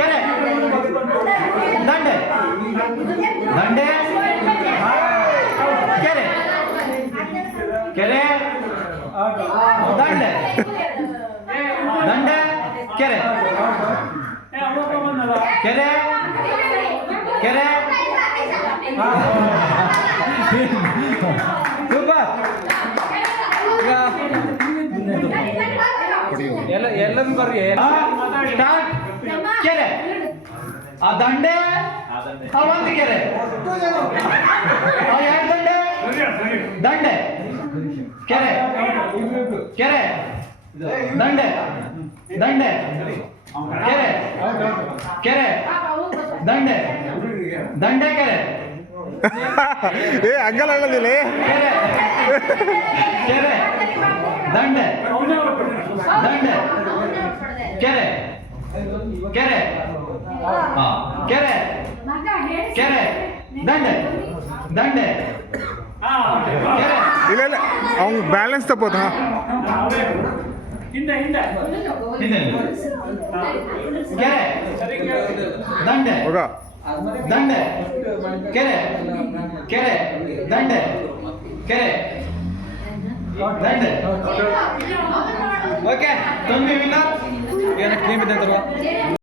ಕೆರೆ ದಂಡೆ ದಂಡೆ ಕೆರೆ ಕೆರೆ ದಂಡೆ ದಂಡೆ ಕೆರೆ ಕೆರೆ ಕೆರೆ ಸೂಪರ್ ಎಲ್ಲರೂ ಬರ್ರಿ ಸ್ಟಾರ್ಟ್ ಕೆರೆ ಆ ದಂಡೆ ಆ ಒಂದು ಕೆರೆ ಆ ಎರಡು ದಂಡೆ ದಂಡೆ ಕೆರೆ ಕೆರೆ ದಂಡೆ ದಂಡೆ ಕೆರೆ ಕೆರೆ ದಂಡೆ ದಂಡೆ ಕೆರೆ ಏ ಹಂಗಲ್ಲ ಹೇಳೋದಿಲ್ಲ ಕೆರೆ ಕೆರೆ ದಂಡೆ ದಂಡೆ ಕೆರೆ ಕೆರೆ ಹಾ ಕೆರೆ ಕೆರೆ ದಂಡೆ ದಂಡೆ ಕೆರೆ ಇಲ್ಲ ಇಲ್ಲ ಅವ್ನು ಬ್ಯಾಲೆನ್ಸ್ ತಪ್ಪೋದು ಹಾಂ ಹಿಂದೆ ಕೆರೆ ದಂಡೆ ಹೋಗ ದಂಡೆ ಕೆರೆ ಕೆರೆ ದಂಡೆ ಕೆರೆ ದಂಡೆ ಓಕೆ ತಂದು ವಿನ್ನರ್ ಏನಕ್ಕೆ ನೇಮ್ ಇದೆ ಅಂತಲ್ವಾ